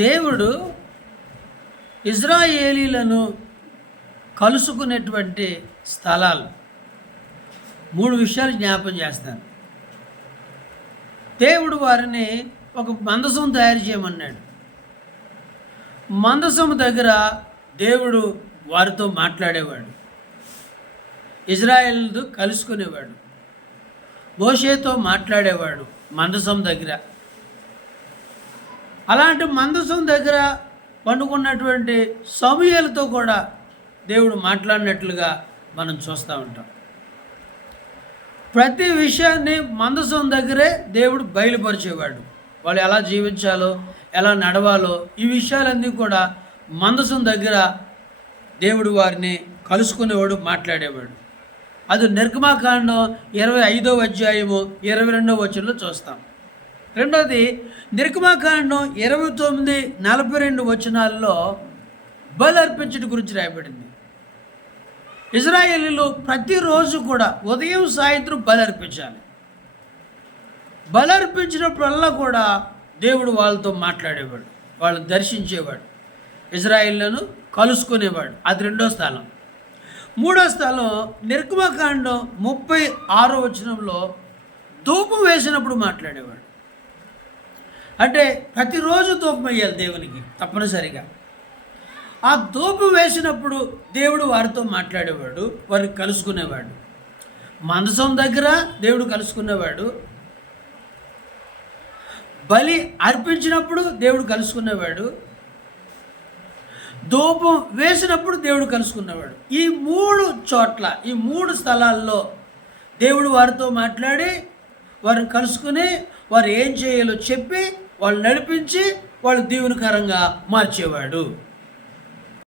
దేవుడు ఇజ్రాయేలీలను కలుసుకునేటువంటి స్థలాలు 3 విషయాలు జ్ఞాపం చేస్తాను. దేవుడు వారిని ఒక మందసం తయారు చేయమన్నాడు. మందసం దగ్గర దేవుడు వారితో మాట్లాడేవాడు, ఇజ్రాయేలుతో కలుసుకునేవాడు, మోషేతో మాట్లాడేవాడు మందసం దగ్గర. అలాంటి మందసం దగ్గర పండుకున్నటువంటి సమూయేలుతో కూడా దేవుడు మాట్లాడినట్లుగా మనం చూస్తూ ఉంటాం. ప్రతి విషయాన్ని మందసం దగ్గరే దేవుడు బయలుపరిచేవాడు. వాళ్ళు ఎలా జీవించాలో, ఎలా నడవాలో, ఈ విషయాలన్నీ కూడా మందసం దగ్గర దేవుడు వారిని కలుసుకునేవాడు, మాట్లాడేవాడు. అది నిర్గమాకాండం 25వ అధ్యాయము 22వ వచనంలో చూస్తాం. రెండోది నిర్గమాకాండం 29-42 వచనాల్లో బలి అర్పించడం గురించి రాయబడింది. ఇజ్రాయేలీలు ప్రతిరోజు కూడా ఉదయం సాయంత్రం బలి అర్పించాలి. బలి అర్పించినప్పుడల్లా కూడా దేవుడు వాళ్ళతో మాట్లాడేవాడు, వాళ్ళని దర్శించేవాడు, ఇజ్రాయేలీలను కలుసుకునేవాడు. అది 2వ స్థలం. 3వ స్థలం నిర్గమాకాండం 36వ వచనంలో ధూపం వేసినప్పుడు మాట్లాడేవాడు. అంటే ప్రతిరోజు ధూపం వేయాలి దేవునికి తప్పనిసరిగా. ఆ ధూపం వేసినప్పుడు దేవుడు వారితో మాట్లాడేవాడు, వారిని కలుసుకునేవాడు. మందసం దగ్గర దేవుడు కలుసుకునేవాడు, బలి అర్పించినప్పుడు దేవుడు కలుసుకునేవాడు, ధూపం వేసినప్పుడు దేవుడు కలుసుకునేవాడు. ఈ 3 చోట్ల, ఈ 3 స్థలాల్లో దేవుడు వారితో మాట్లాడి వారిని కలుసుకుని వారు ఏం చేయాలో చెప్పి వాళ్ళు నడిపించి వాళ్ళు దీవెనకరంగా మార్చేవాడు.